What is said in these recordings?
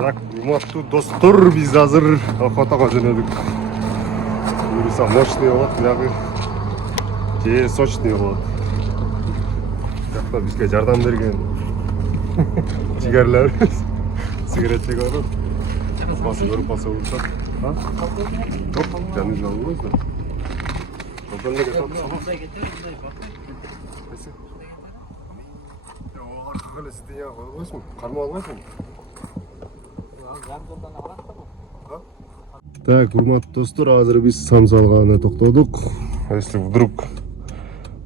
Так, урматтуу достор, биз азыр охотого жөнөдүк. Буюрса мощный болот, бирагы же сочный болот. Жакта бизге жардам берген жигерлерибиз сигарет чегип атат. Басы көрүп калса урушат. Топ, жаныңызга албайсыз да. Жолдон эле кетип атат. Аркага эле сиздин жака кое койсуң, кармап албайсың? Так, урматтуу достор, азыр биз самсалганы токтодук. Если вдруг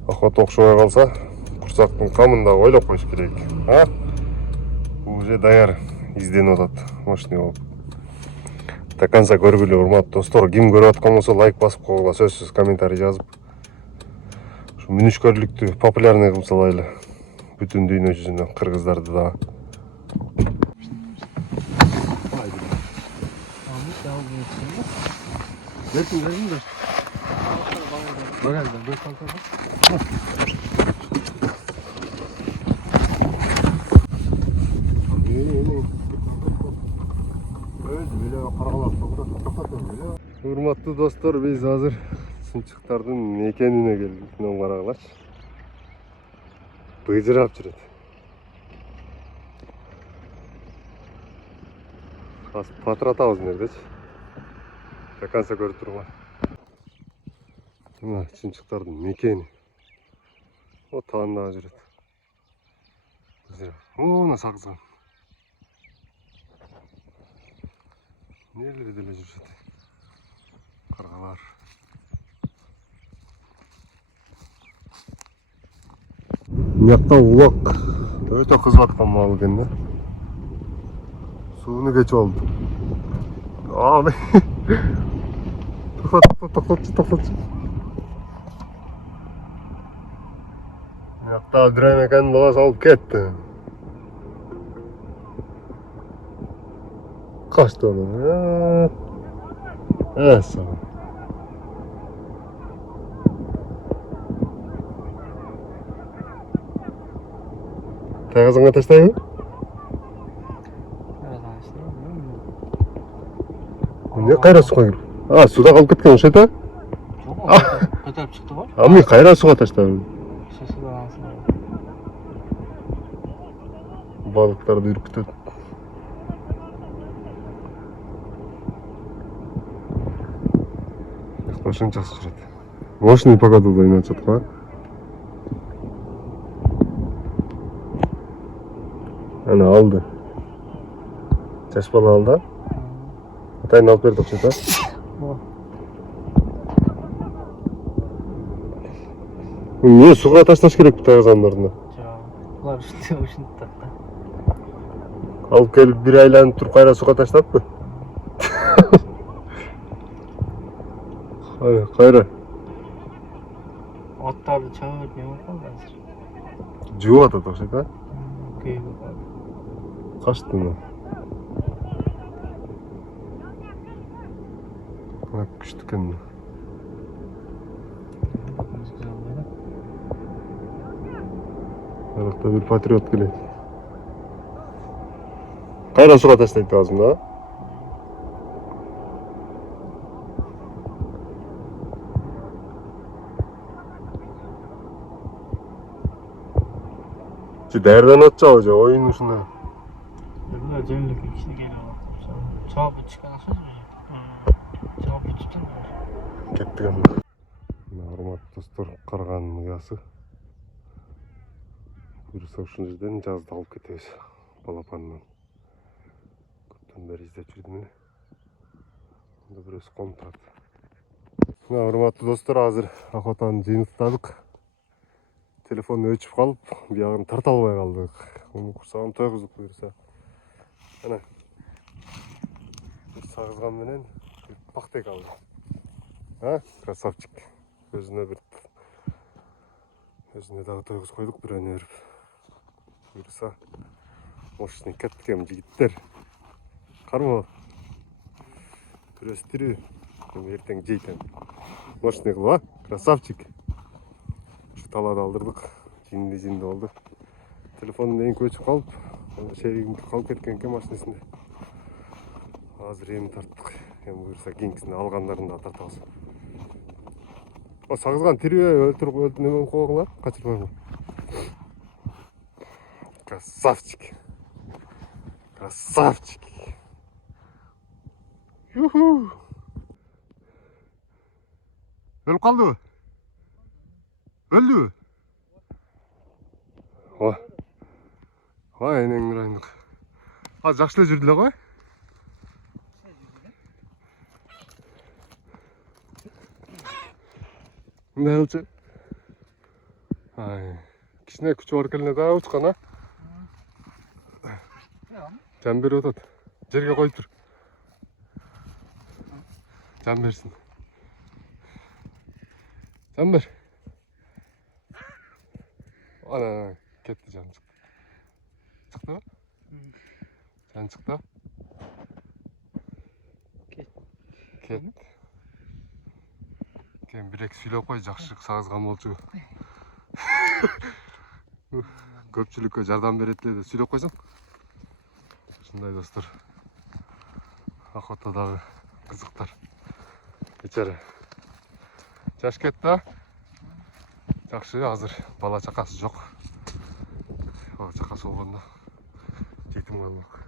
охота окшобой калса, курсактын камын да ойлоп коюш керек. Бул уже даяр изденип атат, мощный болуп. До конца көргүлө, урматтуу достор. Ким көрүп аткан болсо, лайк басып койгула, сөзсүз комментарий жазып. Ушу мүнүшкөрлүктү популярный кылып салайлы. Бүтүн дүйнө жүзүнө, кыргыздарды да. Verdim de. Bagajda, bir kalkada. Урматтуу достор, биз азыр чынчыктардын мекенине келдик. Мына карагылачы. Быжырап жүрөт. Аз патратабыз мендечи. До конца көрүп тургула. Мына чынчыктардын мекени. О, таандагы жүрөт. Мына сагызган. Нелер деле жүрүшөт. Каргалар. Мыякта улак өтө кызып аткан маал экен да. Сууну кечип алды. Токтотчу. Мыякта Абдырайым экенин баласы алып кетти. Качты аны. Сага. Тагазыңа таштайбы? Не кайра суга кирип? Суда калып кеткен окшойт а? Көтөрүп чыкты го. Мен кайра суга таштадым. Балыктарды үркүтөт. Машин жақсы жүрөт. Мощный погодада ойнап жаткан. Ана алды. Жаш бала алды. Атайын алып берди окшойт а? Не суга ташташ керек тагазандарды? Жок. Булар ушинтип атты. Алып келип бир айланып туруп кайра суга таштаппы? Кайра. Оттарды чөбөт не болуп калды азыр. Жууп атат окшойт а? Көйүп калды. Качты мына. Күчтүү экен. Аракта бир патриот келет. Кайра суга таштайт азыр да? Даярданып атчабы же оюн ушундай? Бул жөнлүк кичине келип алат. Чабып чыккан акча же? Чабып чыктым. Кеттик анда. Мына урматтуу достор, карганын ыясы. Буюрса ушул жерден жазды алып кетебиз. Балапандан. Көптөн бери издеп жүрдүм эле. Анда бирөөсү конуп турат. Мына урматтуу достор, азыр охотаны жыйынтыктадык. Телефон өчүп калып, биягын тарта албай калдык. Муну курсагын тойгуздук буюрса. Ana. Bir sağızgan menen bir paktek aldı. Ha? Krasavчик. Özüne daha toyguz koyduk bir öne örüp. Buyursa. Moşni kettikem jigitler. Karma. Күрөстүрүү. Эртең жейтем. Moşni кылып, а? Красавчик. Şu talada aldırdık. Jindi oldu. Telefonun en kötü kalıp, şerigim kalıp ketken машинесинде. Азыр эми тарттык. Эми буюрса кийинкисине алгандарын да тартабыз. О, сагызган тирүү өлтүрүп неме кылып койгула, качырбайбы? Красавчик. Красавчик. Юху. Өлүп калдыбы? Өлдүбү? Ой. Ой, энеңдин райындык. Азыр жакшы эле жүрдү эле го. Мындай кылчу. Ай, кичине күчү бар экенин да учкан, а? Жан берип атат. Жерге коюп тур. Жан берсин. Жан бер. Ana ketdi can çıktı. Çıktı mı? Can çıktı. Ket. Ken bir ek süйлөп кой, жакшы сагызган болчу. Көпчүлүккө жардам берет эле деп сүйлөп койсоң. Ушундай достор. Охотадагы кызыктар. Ичери. Жаш кетти. Жакшы, азыр бала чакасы жок. Бала чакасы болгондо жетим калмак.